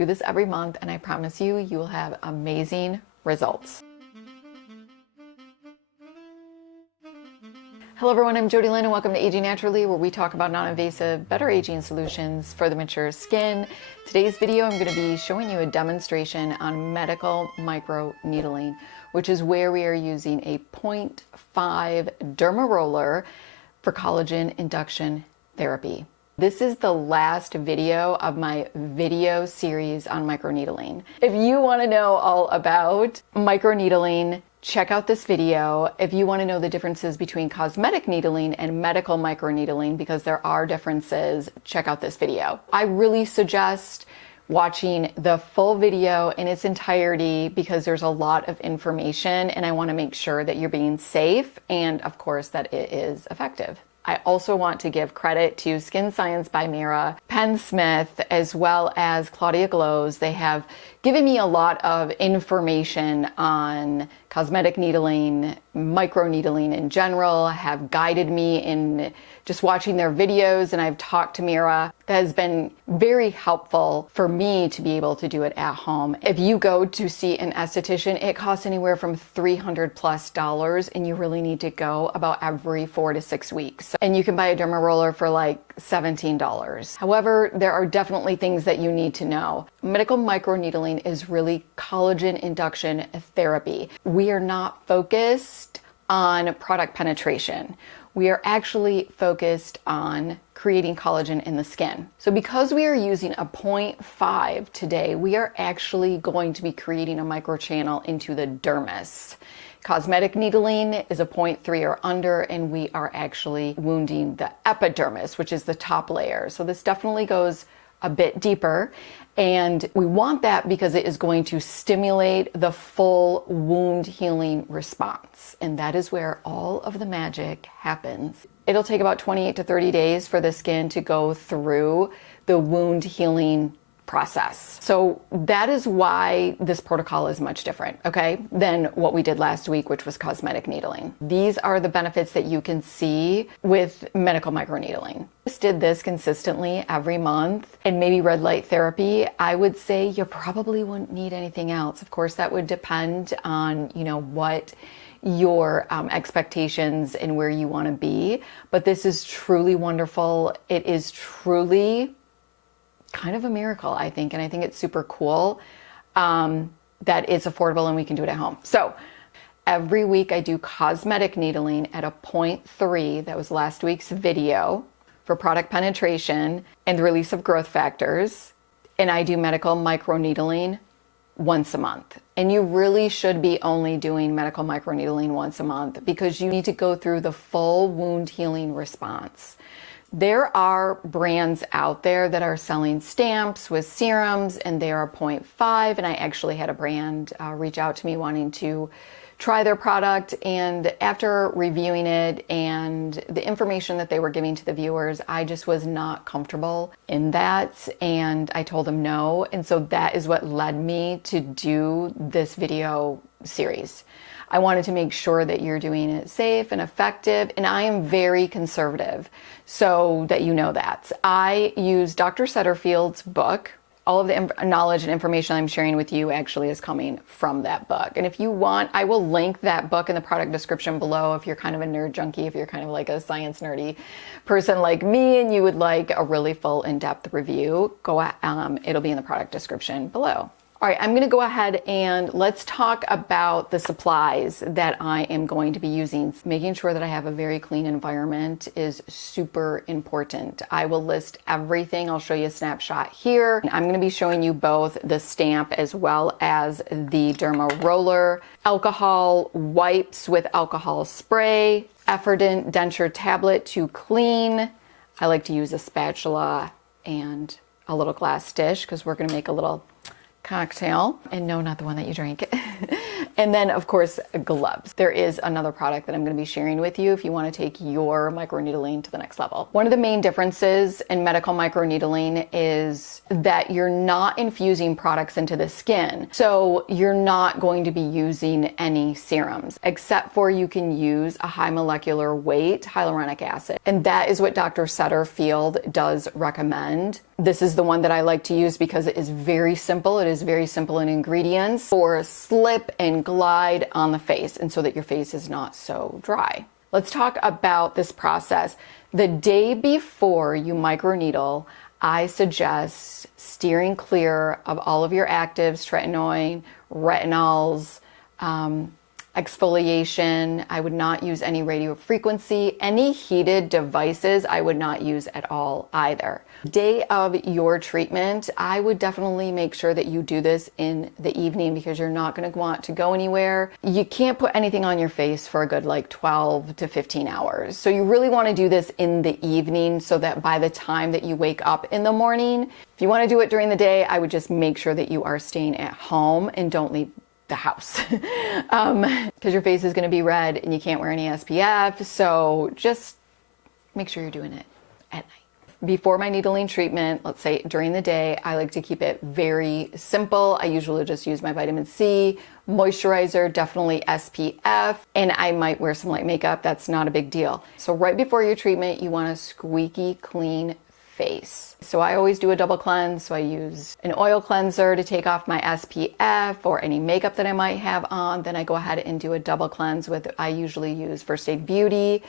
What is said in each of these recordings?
Do this every month and I promise you, you will have amazing results. Hello everyone, I'm Jodylynn and welcome to Aging Naturally, where we talk about non-invasive, better aging solutions for the mature skin. Today's video, I'm going to be showing you a demonstration on medical microneedling, which is where we are using a 0.5 dermaroller for collagen induction therapy. This is the last video of my video series on microneedling. If you want to know all about microneedling, check out this video. If you want to know the differences between cosmetic needling and medical microneedling, because there are differences, check out this video. I really suggest watching the full video in its entirety because there's a lot of information and I want to make sure that you're being safe and of course that it is effective. I also want to give credit to Skin Science by Mira, Penn Smith, as well as Claudia Glows. They have given me a lot of information on cosmetic needling, microneedling in general, have guided me in just watching their videos, and I've talked to Mira. That has been very helpful for me to be able to do it at home. If you go to see an esthetician, it costs anywhere from $300+ and you really need to go about every 4 to 6 weeks. And you can buy a derma roller for like $17. However, there are definitely things that you need to know. Medical microneedling is really collagen induction therapy. We are not focused on product penetration. We are actually focused on creating collagen in the skin. So because we are using a 0.5 today, we are actually going to be creating a microchannel into the dermis. Cosmetic needling is a 0.3 or under, and we are actually wounding the epidermis, which is the top layer. So this definitely goes a bit deeper, and we want that because it is going to stimulate the full wound healing response, and that is where all of the magic happens. It'll take about 28 to 30 days for the skin to go through the wound healing process. So that is why this protocol is much different, okay, than what we did last week, which was cosmetic needling. These are the benefits that you can see with medical microneedling. Just did this consistently every month and maybe red light therapy, I would say you probably wouldn't need anything else. Of course, that would depend on, what your expectations and where you want to be, but this is truly wonderful. It is truly kind of a miracle, I think, and I think it's super cool that it's affordable and we can do it at home. So every week I do cosmetic needling at a 0.3, that was last week's video, for product penetration and the release of growth factors, and I do medical microneedling once a month. And you really should be only doing medical microneedling once a month because you need to go through the full wound healing response. There are brands out there that are selling stamps with serums and they are 0.5, and I actually had a brand reach out to me wanting to try their product, and after reviewing it and the information that they were giving to the viewers, I just was not comfortable in that, and I told them no, and so that is what led me to do this video series. I wanted to make sure that you're doing it safe and effective, and I am very conservative, so that you know that. I use Dr. Setterfield's book. All of the knowledge and information I'm sharing with you actually is coming from that book. And if you want, I will link that book in the product description below if you're kind of a nerd junkie, if you're kind of like a science nerdy person like me and you would like a really full in-depth review, it'll be in the product description below. All right, I'm going to go ahead and let's talk about the supplies that I am going to be using. Making sure that I have a very clean environment is super important. I will list everything. I'll show you a snapshot here. I'm going to be showing you both the stamp as well as the derma roller, alcohol wipes with alcohol spray, Effordent denture tablet to clean. I like to use a spatula and a little glass dish because we're going to make a little cocktail. And no, not the one that you drank. And then, of course, gloves. There is another product that I'm going to be sharing with you if you want to take your microneedling to the next level. One of the main differences in medical microneedling is that you're not infusing products into the skin. So you're not going to be using any serums, except for you can use a high molecular weight hyaluronic acid. And that is what Dr. Setterfield does recommend. This is the one that I like to use because it is very simple. It is very simple in ingredients for slip and glide on the face, and so that your face is not so dry. Let's talk about this process. The day before you microneedle, I suggest steering clear of all of your actives, tretinoin, retinols, exfoliation. I would not use any radio frequency. Any heated devices I would not use at all either. Day of your treatment, I would definitely make sure that you do this in the evening because you're not going to want to go anywhere. You can't put anything on your face for a good like 12 to 15 hours. So you really want to do this in the evening so that by the time that you wake up in the morning, if you want to do it during the day, I would just make sure that you are staying at home and don't leave the house because your face is going to be red and you can't wear any SPF. So just make sure you're doing it at night. Before my needling treatment, let's say during the day, I like to keep it very simple. I usually just use my vitamin C, moisturizer, definitely SPF, and I might wear some light makeup. That's not a big deal. So right before your treatment, you want a squeaky clean face. So I always do a double cleanse. So I use an oil cleanser to take off my SPF or any makeup that I might have on. Then I go ahead and do a double cleanse with, I usually use First Aid Beauty.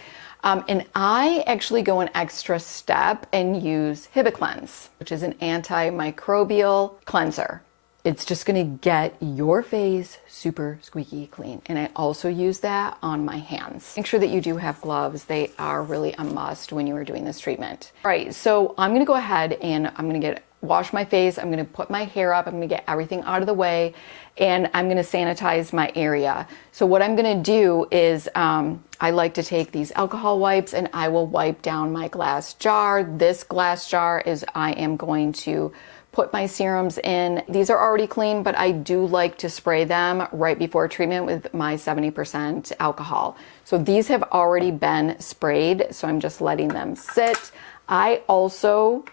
And I actually go an extra step and use HibaCleanse, which is an antimicrobial cleanser. It's just gonna get your face super squeaky clean. And I also use that on my hands. Make sure that you do have gloves. They are really a must when you are doing this treatment. All right, so I'm gonna go ahead and I'm gonna wash my face. I'm gonna put my hair up. I'm gonna get everything out of the way and I'm gonna sanitize my area. So what I'm gonna do is I like to take these alcohol wipes and I will wipe down my glass jar. This glass jar is I am going to put my serums in. These are already clean, but I do like to spray them right before treatment with my 70% alcohol. So these have already been sprayed, so I'm just letting them sit. I also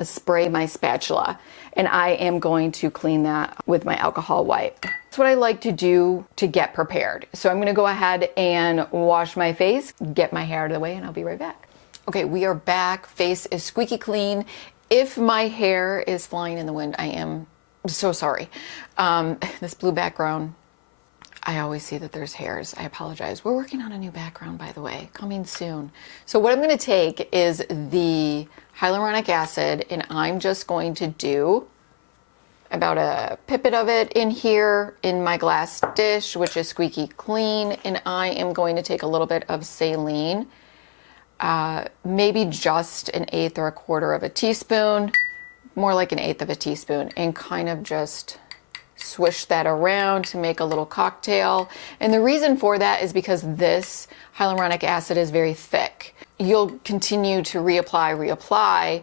spray my spatula, and I am going to clean that with my alcohol wipe. That's what I like to do to get prepared. So I'm gonna go ahead and wash my face, get my hair out of the way, and I'll be right back. Okay, we are back. Face is squeaky clean. If my hair is flying in the wind, I am so sorry. This blue background, I always see that there's hairs. I apologize. We're working on a new background, by the way, coming soon. So what I'm going to take is the hyaluronic acid, and I'm just going to do about a pipette of it in here in my glass dish, which is squeaky clean. And I am going to take a little bit of saline, maybe just an eighth or a quarter of a teaspoon, more like an eighth of a teaspoon, and kind of just swish that around to make a little cocktail. And the reason for that is because this hyaluronic acid is very thick. You'll continue to reapply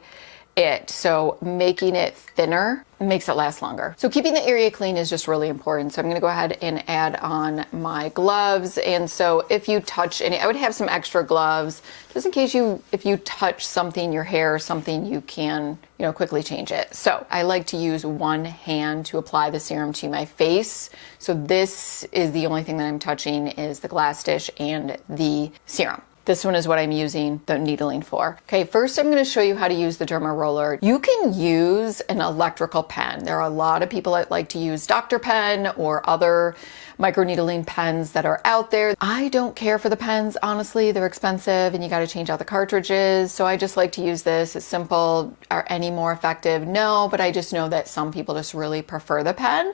it, so making it thinner makes it last longer. So keeping the area clean is just really important. So I'm going to go ahead and add on my gloves. And so if you touch any, I would have some extra gloves just in case if you touch something, your hair or something, you can, quickly change it. So I like to use one hand to apply the serum to my face. So this is the only thing that I'm touching is the glass dish and the serum. This one is what I'm using the needling for. Okay, first I'm going to show you how to use the dermaroller. You can use an electrical pen. There are a lot of people that like to use Dr. Pen or other microneedling pens that are out there. I don't care for the pens, honestly. They're expensive and you got to change out the cartridges. So I just like to use this. It's simple. Are any more effective? No, but I just know that some people just really prefer the pen.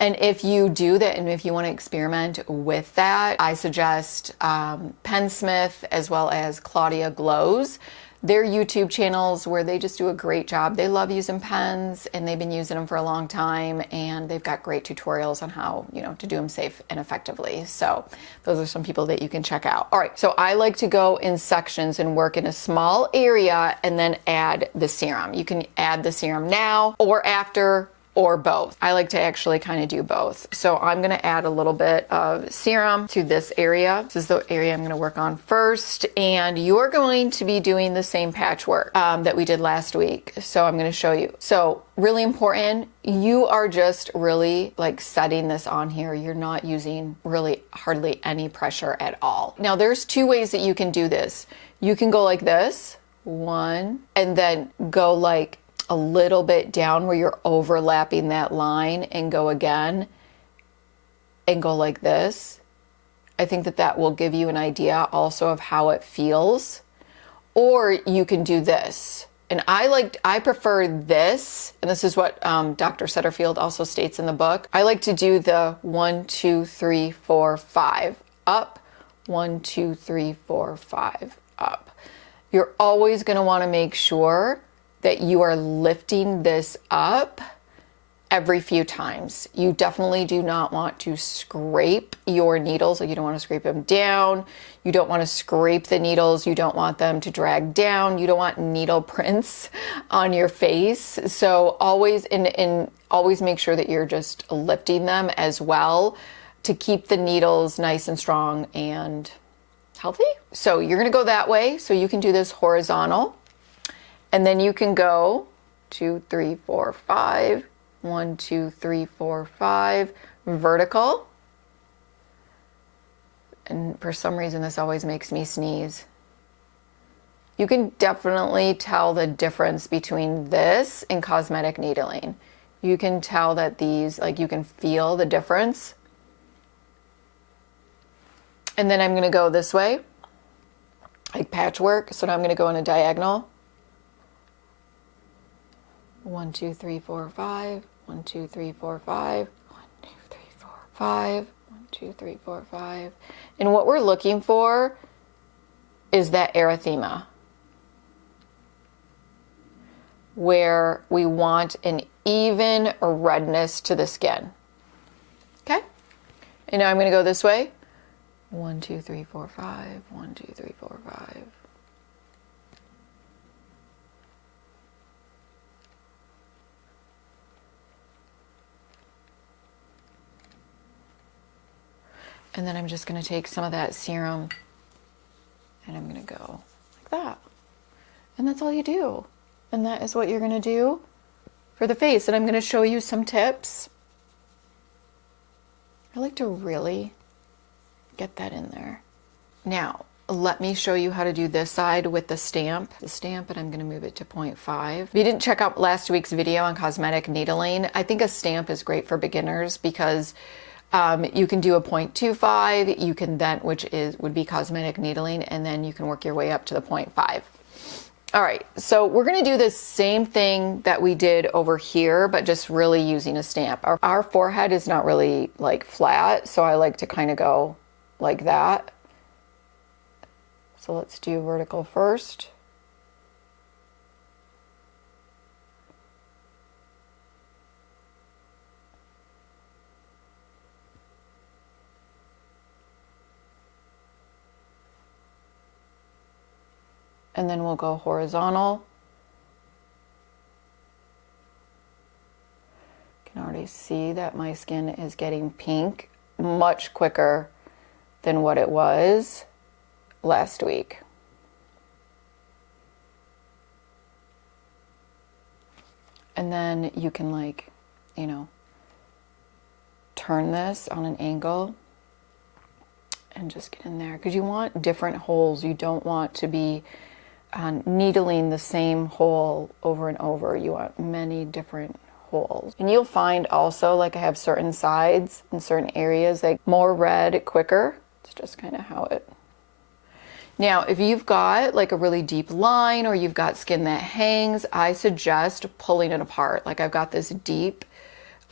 And if you do that, and if you want to experiment with that, I suggest Pensmith as well as Claudia Glows. Their YouTube channels where they just do a great job. They love using pens and they've been using them for a long time, and they've got great tutorials on how, to do them safe and effectively. So those are some people that you can check out. All right, so I like to go in sections and work in a small area and then add the serum. You can add the serum now or after, or both. I like to actually kind of do both. So I'm gonna add a little bit of serum to this area. This is the area I'm gonna work on first, and you're going to be doing the same patchwork that we did last week. So I'm gonna show you. So really important, you are just really like setting this on here. You're not using really hardly any pressure at all. Now there's two ways that you can do this. You can go like this, one, and then go like a little bit down where you're overlapping that line and go again and go like this. I think that that will give you an idea also of how it feels. Or you can do this. And I prefer this, and this is what Dr. Setterfield also states in the book. I like to do the 1, 2, 3, 4, 5 up, 1, 2, 3, 4, 5 up. You're always going to want to make sure that you are lifting this up every few times. You definitely do not want to scrape your needles. Like, you don't want to scrape them down. You don't want to scrape the needles. You don't want them to drag down. You don't want needle prints on your face. So always always make sure that you're just lifting them as well to keep the needles nice and strong and healthy. So you're going to go that way. So you can do this horizontal, and then you can go 2, 3, 4, 5. 1, 2, 3, 4, 5, vertical. And for some reason, this always makes me sneeze. You can definitely tell the difference between this and cosmetic needling. You can tell that these, like, you can feel the difference. And then I'm going to go this way, like patchwork. So now I'm going to go in a diagonal. 1, 2, 3, 4, 5. 1, 2, 3, 4, 5. 1, 2, 3, 4, 5. 1, 2, 3, 4, 5. And what we're looking for is that erythema, where we want an even redness to the skin. Okay? And now I'm going to go this way. 1, 2, 3, 4, 5. 1, 2, 3, 4, 5. And then I'm just going to take some of that serum and I'm going to go like that. And that's all you do. And that is what you're going to do for the face. And I'm going to show you some tips. I like to really get that in there. Now, let me show you how to do this side with the stamp. And I'm going to move it to 0.5. If you didn't check out last week's video on cosmetic needling, I think a stamp is great for beginners because you can do a 0.25, you can then, would be cosmetic needling, and then you can work your way up to the 0.5. All right, so we're gonna do the same thing that we did over here, but just really using a stamp. Our forehead is not really like flat, so I like to kind of go like that. So let's do vertical first. And then we'll go horizontal. You can already see that my skin is getting pink much quicker than what it was last week. And then you can, like, you know, turn this on an angle and just get in there, because you want different holes. You don't want to be needling the same hole over and over. You want many different holes. And you'll find also, like, I have certain sides in certain areas, like more red quicker. It's just kind of how it. Now, if you've got like a really deep line or you've got skin that hangs, I suggest pulling it apart. Like, I've got this deep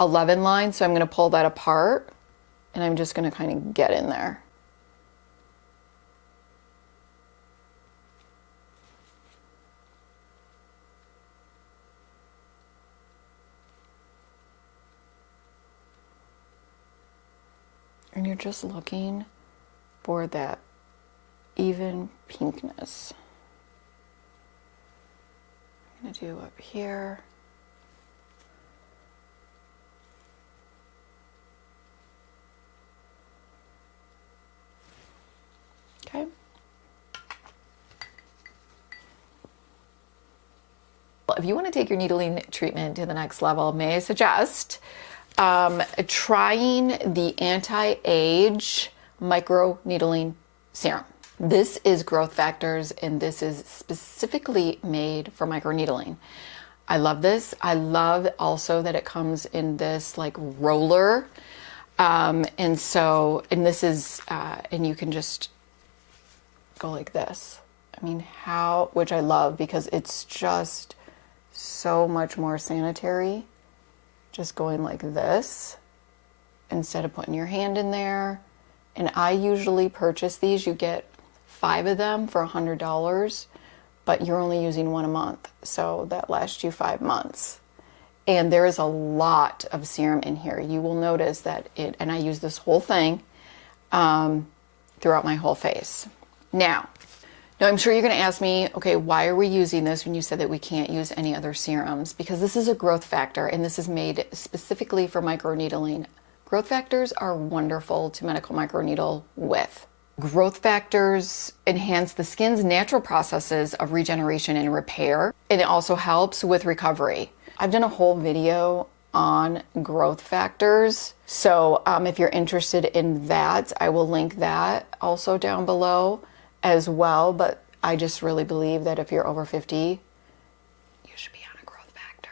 11 line, so I'm going to pull that apart and I'm just going to kind of get in there. And you're just looking for that even pinkness. I'm going to do up here. you want to take your needling treatment to the next level, may I suggest trying the anti-age microneedling serum. This is growth factors, and this is specifically made for microneedling. I love this. I love also that it comes in this like roller. And this is, and you can just go like this. I mean, which I love because it's just so much more sanitary. Just going like this instead of putting your hand in there. And I usually purchase these. You get 5 of them for $100, but you're only using 1 a month. So that lasts you 5 months. And there is a lot of serum in here. You will notice that and I use this whole thing throughout my whole face. Now, I'm sure you're going to ask me, okay, why are we using this when you said that we can't use any other serums? Because this is a growth factor, and this is made specifically for microneedling. Growth factors are wonderful to medical microneedle with. Growth factors enhance the skin's natural processes of regeneration and repair, and it also helps with recovery. I've done a whole video on growth factors, so if you're interested in that, I will link that also down below as well. But I just really believe that if you're over 50, you should be on a growth factor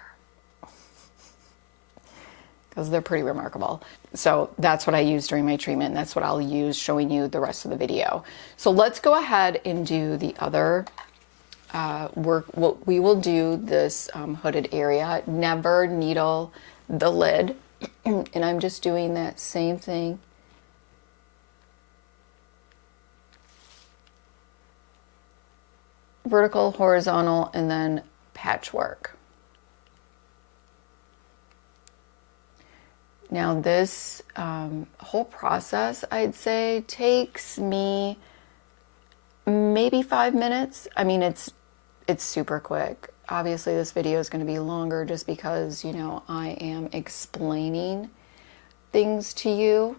because they're pretty remarkable. So that's what I use during my treatment, and that's what I'll use showing you the rest of the video. So let's go ahead and do the other work. We will do this hooded area. Never needle the lid. And I'm just doing that same thing. Vertical, horizontal, and then patchwork. Now this whole process, I'd say, takes me maybe 5 minutes. I mean, it's super quick. Obviously, this video is going to be longer just because, you know, I am explaining things to you.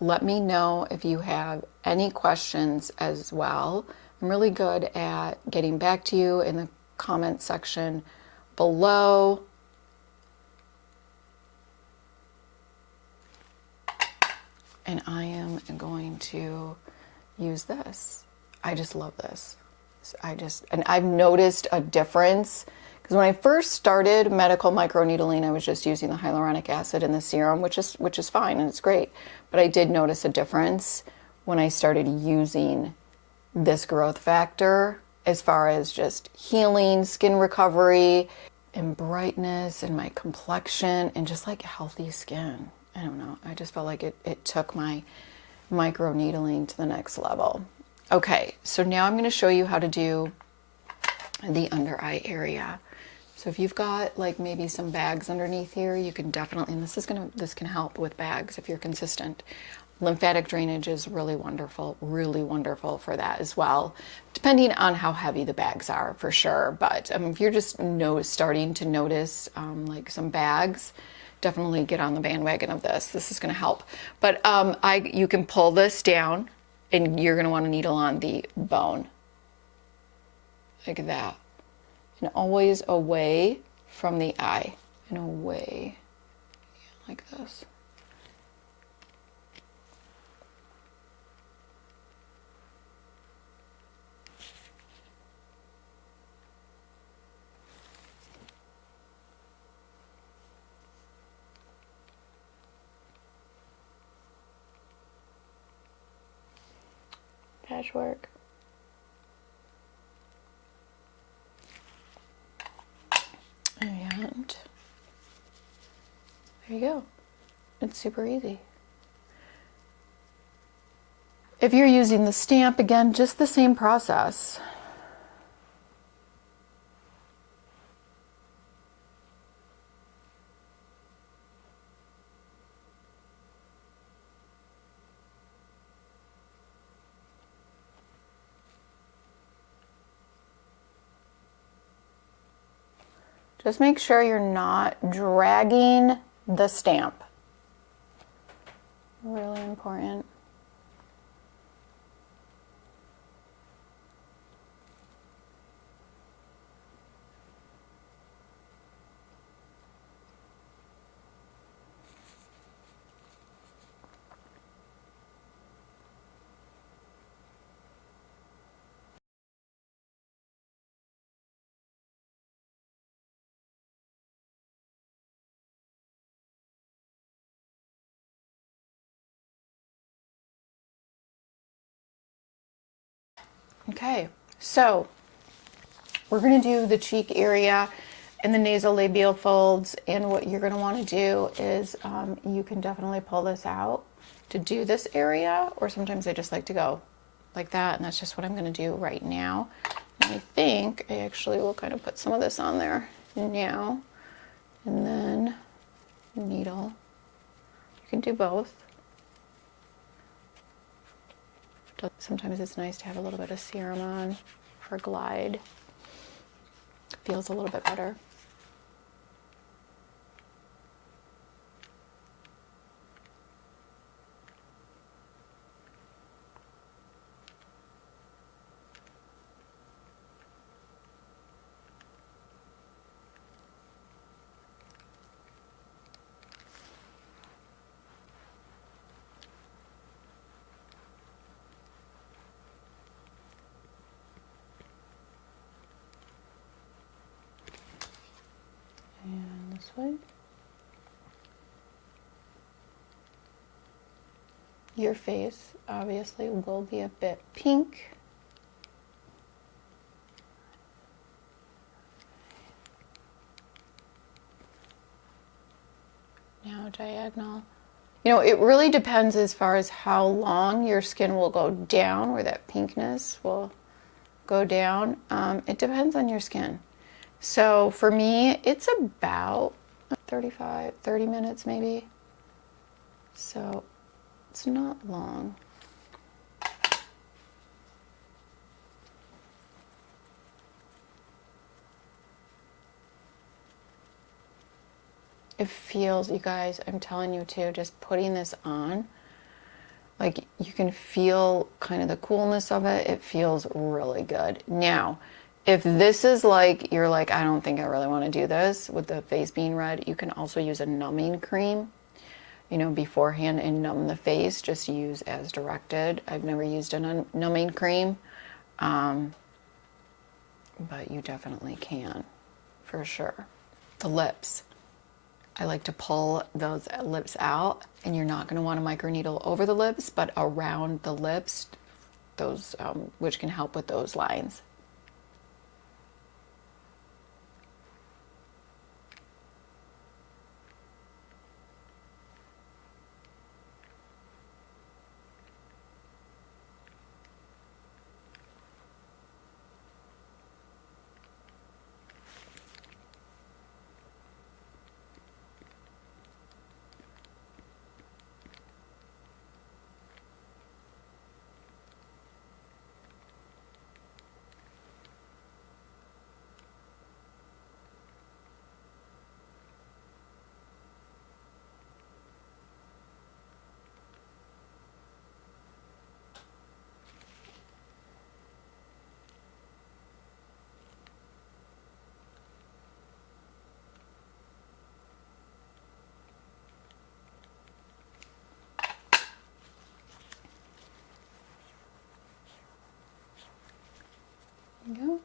Let me know if you have any questions as well. I'm really good at getting back to you in the comment section below. And I am going to use this. I just love this. And I've noticed a difference because when I first started medical microneedling, I was just using the hyaluronic acid and the serum, which is fine and it's great. But I did notice a difference when I started using this growth factor as far as just healing, skin recovery, and brightness, and my complexion, and just like healthy skin. I don't know. I just felt like it took my microneedling to the next level. Okay, so now I'm going to show you how to do the under eye area. So if you've got like maybe some bags underneath here, you can definitely, and this can help with bags if you're consistent. Lymphatic drainage is really wonderful for that as well, depending on how heavy the bags are for sure. But if you're just starting to notice like some bags, definitely get on the bandwagon of this. This is going to help. But you can pull this down, and you're going to want to needle on the bone like that. And always away from the eye, and away like this. Patchwork. And there you go. It's super easy. If you're using the stamp, again, just the same process. Just make sure you're not dragging the stamp. Really important. Okay, so we're going to do the cheek area and the nasolabial folds, and what you're going to want to do is you can definitely pull this out to do this area, or sometimes I just like to go like that, and that's just what I'm going to do right now. And I think I actually will kind of put some of this on there now, and then needle. You can do both. Sometimes it's nice to have a little bit of serum on for glide. It feels a little bit better. And this way. Your face obviously will be a bit pink. Now diagonal. You know, it really depends as far as how long your skin will go down, where that pinkness will go down. It depends on your skin. So for me, it's about 30 minutes maybe. So it's not long. It feels, you guys, I'm telling you too, just putting this on, like you can feel kind of the coolness of it. It feels really good. Now, if this is like, you're like, I don't think I really want to do this with the face being red, you can also use a numbing cream, you know, beforehand and numb the face. Just use as directed. I've never used a numbing cream, but you definitely can, for sure. The lips. I like to pull those lips out, and you're not going to want to microneedle over the lips, but around the lips, those which can help with those lines. There you go.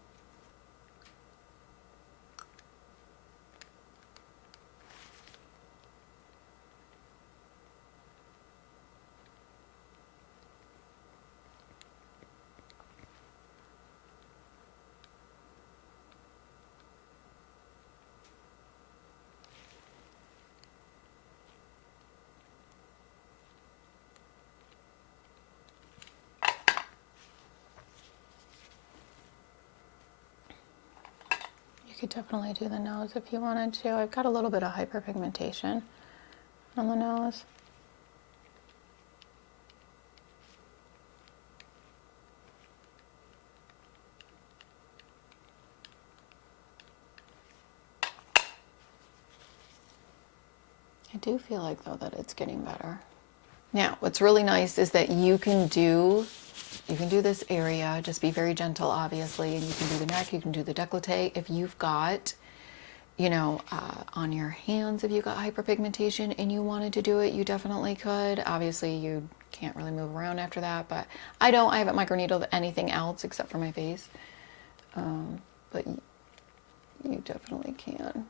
You could definitely do the nose if you wanted to. I've got a little bit of hyperpigmentation on the nose. I do feel like, though, that it's getting better. Now, what's really nice is that you can do this area, just be very gentle, obviously, and you can do the neck, you can do the décolleté. If you've got, you know, on your hands, if you've got hyperpigmentation and you wanted to do it, you definitely could. Obviously, you can't really move around after that, but I haven't microneedled anything else except for my face. But you definitely can.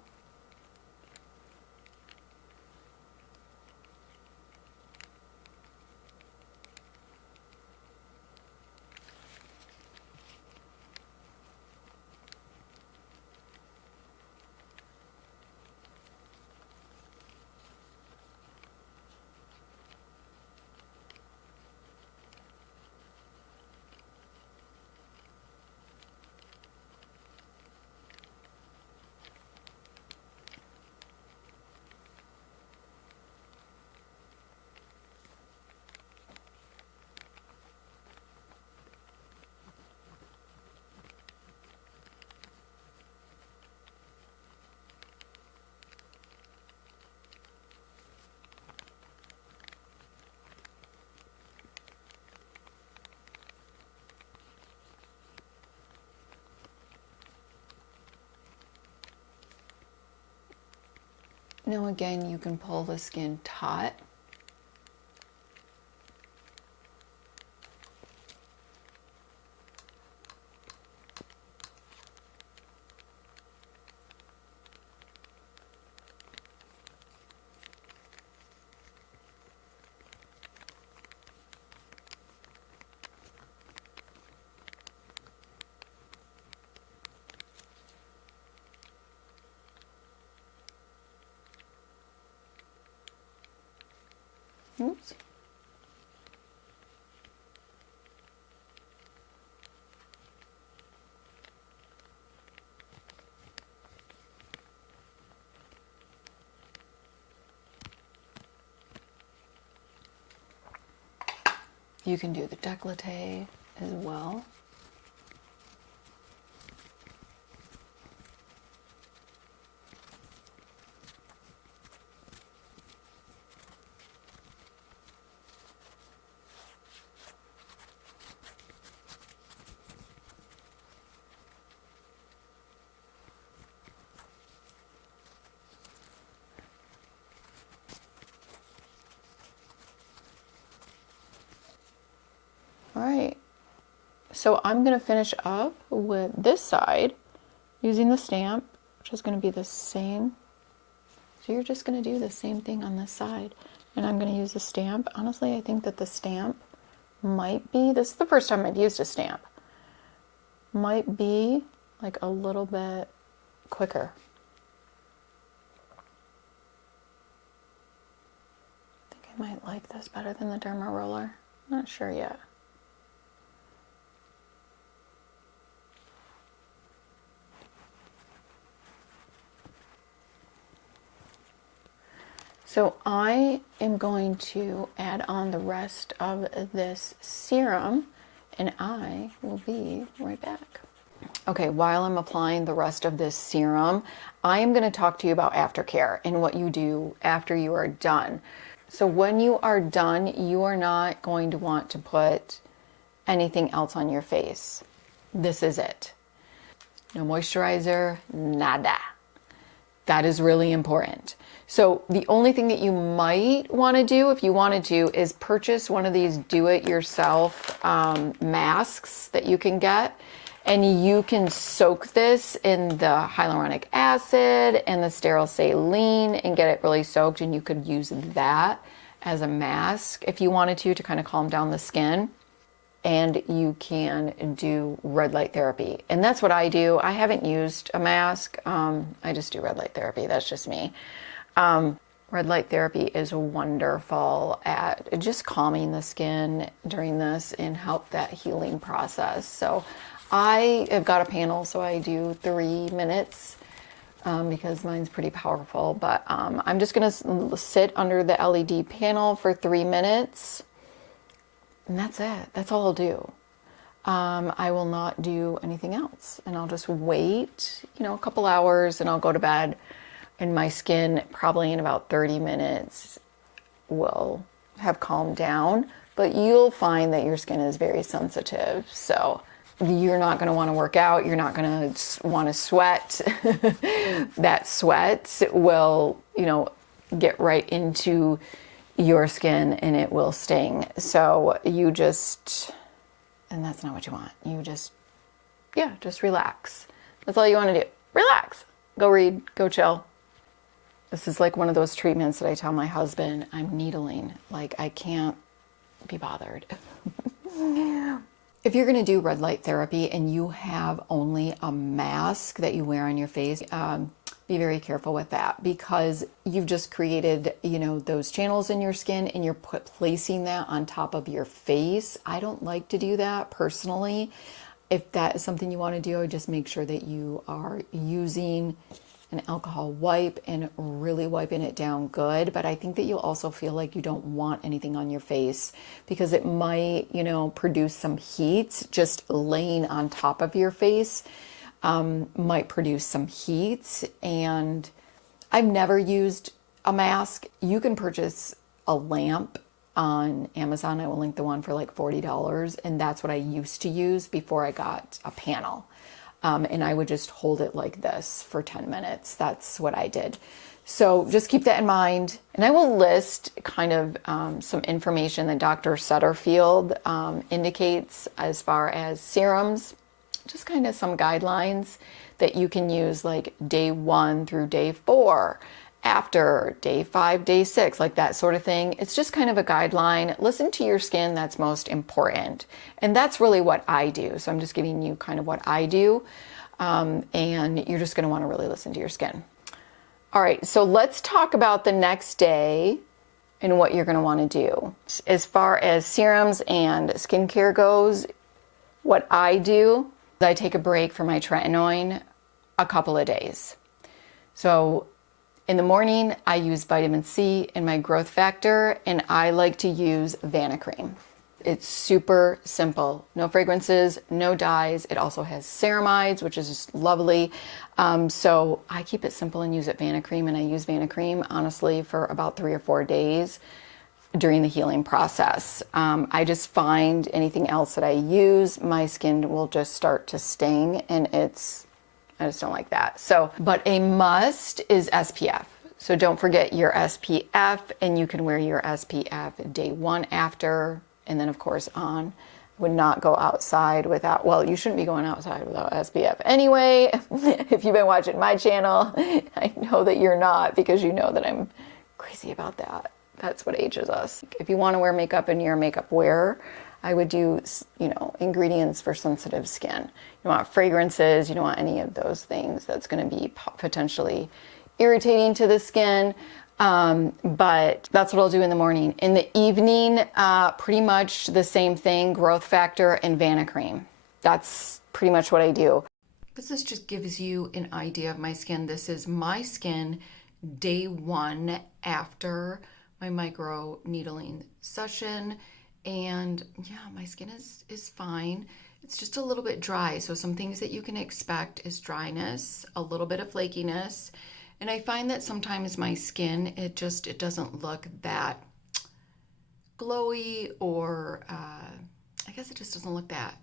Now again, you can pull the skin taut. Oops. You can do the décolleté as well. All right, so I'm going to finish up with this side using the stamp, which is going to be the same. So you're just going to do the same thing on this side. And I'm going to use the stamp. Honestly, I think that the stamp might be, this is the first time I've used a stamp, might be like a little bit quicker. I think I might like this better than the Dermaroller. Not sure yet. So I am going to add on the rest of this serum and I will be right back. Okay, while I'm applying the rest of this serum, I am going to talk to you about aftercare and what you do after you are done. So when you are done, you are not going to want to put anything else on your face. This is it. No moisturizer, nada. That is really important. So the only thing that you might want to do if you wanted to is purchase one of these do-it-yourself masks that you can get, and you can soak this in the hyaluronic acid and the sterile saline and get it really soaked, and you could use that as a mask if you wanted to kind of calm down the skin. And you can do red light therapy. And that's what I do. I haven't used a mask. I just do red light therapy. That's just me. Red light therapy is wonderful at just calming the skin during this and help that healing process. So I have got a panel, so I do 3 minutes because mine's pretty powerful. But I'm just going to sit under the LED panel for 3 minutes. And that's it. That's all I'll do. I will not do anything else. And I'll just wait, a couple hours and I'll go to bed. And my skin probably in about 30 minutes will have calmed down. But you'll find that your skin is very sensitive. So you're not going to want to work out. You're not going to want to sweat. That sweat will, get right into your skin and it will sting. So you just, and that's not what you want. You just relax. That's all you want to do. Relax. Go read, go chill. This is like one of those treatments that I tell my husband, I'm needling. Like I can't be bothered. If you're going to do red light therapy and you have only a mask that you wear on your face, be very careful with that because you've just created, those channels in your skin and you're placing that on top of your face. I don't like to do that personally. If that is something you want to do, I just make sure that you are using an alcohol wipe and really wiping it down good. But I think that you'll also feel like you don't want anything on your face because it might, produce some heat. Just laying on top of your face might produce some heat. And I've never used a mask. You can purchase a lamp on Amazon. I will link the one for like $40. And that's what I used to use before I got a panel. and I would just hold it like this for 10 minutes. That's what I did. So just keep that in mind. And I will list kind of some information that Dr. Setterfield indicates as far as serums, just kind of some guidelines that you can use, like day 1 through day 4, after day 5, day 6, like that sort of thing. It's just kind of a guideline. Listen to your skin, that's most important. And that's really what I do. So I'm just giving you kind of what I do. And you're just gonna wanna really listen to your skin. All right, so let's talk about the next day and what you're gonna wanna do. As far as serums and skincare goes, what I do is I take a break from my tretinoin a couple of days. So in the morning, I use vitamin C and my growth factor, and I like to use Vanicream. It's super simple. No fragrances, no dyes. It also has ceramides, which is just lovely. So I keep it simple and use it Vanicream, and I use Vanicream, honestly, for about 3 or 4 days during the healing process. I just find anything else that I use, my skin will just start to sting, and I just don't like that. So, but a must is SPF. So don't forget your SPF, and you can wear your SPF day 1 after, and then of course on. Would not go outside without, well, you shouldn't be going outside without SPF anyway. If you've been watching my channel, I know that you're not, because you know that I'm crazy about that. That's what ages us. If you want to wear makeup and you're a makeup wearer, I would do, ingredients for sensitive skin. You don't want fragrances, you don't want any of those things. That's going to be potentially irritating to the skin. But that's what I'll do in the morning. In the evening, pretty much the same thing, growth factor and Vanicream. That's pretty much what I do. This just gives you an idea of my skin. This is my skin day 1 after my micro needling session. And yeah, my skin is fine. It's just a little bit dry. So some things that you can expect is dryness, a little bit of flakiness. And I find that sometimes my skin, it doesn't look that glowy, or I guess it just doesn't look that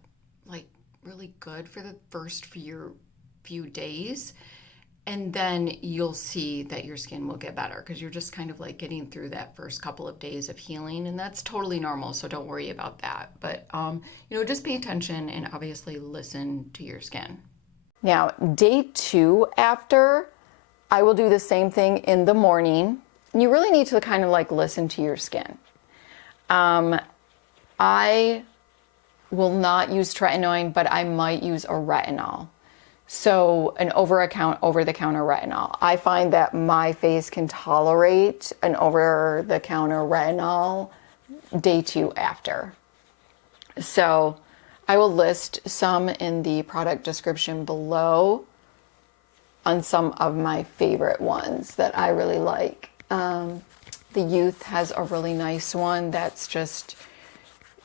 like really good for the first few days. And then you'll see that your skin will get better, because you're just kind of like getting through that first couple of days of healing, and that's totally normal. So don't worry about that. But, just pay attention and obviously listen to your skin. Now, day 2 after, I will do the same thing in the morning. You really need to kind of like listen to your skin. I will not use tretinoin, but I might use a retinol. So an over-the-counter retinol. I find that my face can tolerate an over-the-counter retinol day 2 after. So I will list some in the product description below on some of my favorite ones that I really like. The Youth has a really nice one that's just,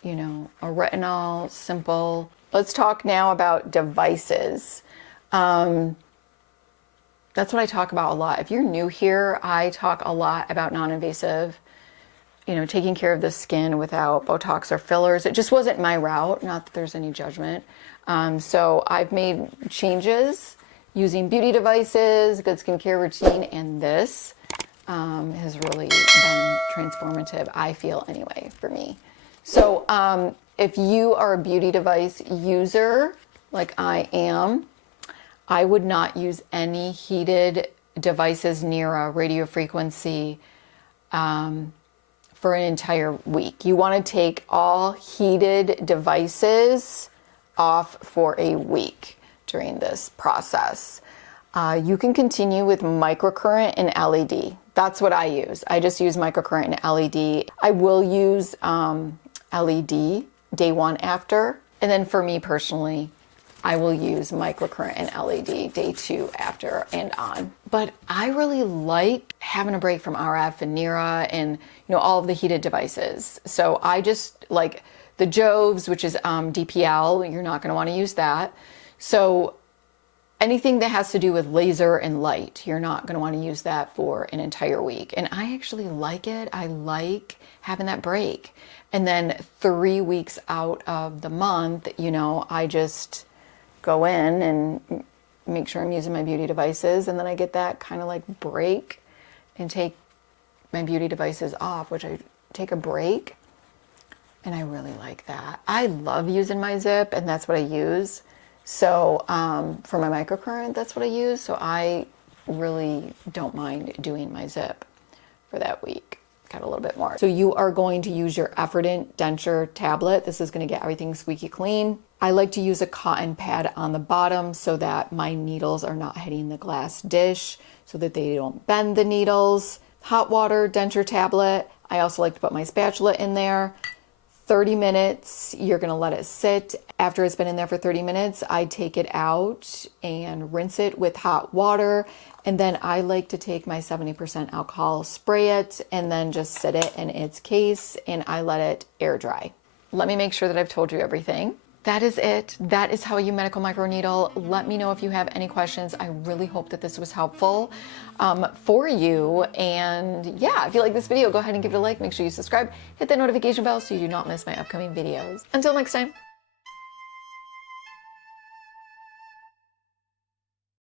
a retinol, simple. Let's talk now about devices. That's what I talk about a lot. If you're new here, I talk a lot about non-invasive, taking care of the skin without Botox or fillers. It just wasn't my route, not that there's any judgment. So I've made changes using beauty devices, good skincare routine, and this has really been transformative, I feel anyway, for me. So if you are a beauty device user, like I am, I would not use any heated devices near a radio frequency for an entire week. You want to take all heated devices off for a week during this process. You can continue with microcurrent and LED. That's what I use. I just use microcurrent and LED. I will use LED day 1 after. And then for me personally, I will use microcurrent and LED day 2 after and on. But I really like having a break from RF and NERA and all of the heated devices. So I just like the Joves, which is DPL. You're not going to want to use that. So anything that has to do with laser and light, you're not going to want to use that for an entire week. And I actually like it. I like having that break. And then 3 weeks out of the month, I just go in and make sure I'm using my beauty devices, and then I get that kind of like break and take my beauty devices off, which I take a break, and I really like that. I love using my zip, and that's what I use. So for my microcurrent, that's what I use. So I really don't mind doing my zip for that week. Got a little bit more. So you are going to use your Effordent Denture tablet. This is going to get everything squeaky clean. I like to use a cotton pad on the bottom so that my needles are not hitting the glass dish, so that they don't bend the needles. Hot water denture tablet. I also like to put my spatula in there. 30 minutes, you're gonna let it sit. After it's been in there for 30 minutes, I take it out and rinse it with hot water. And then I like to take my 70% alcohol, spray it, and then just sit it in its case, and I let it air dry. Let me make sure that I've told you everything. That is it. That is how you medical microneedle. Let me know if you have any questions. I really hope that this was helpful for you. And yeah, if you like this video, go ahead and give it a like. Make sure you subscribe. Hit that notification bell so you do not miss my upcoming videos. Until next time.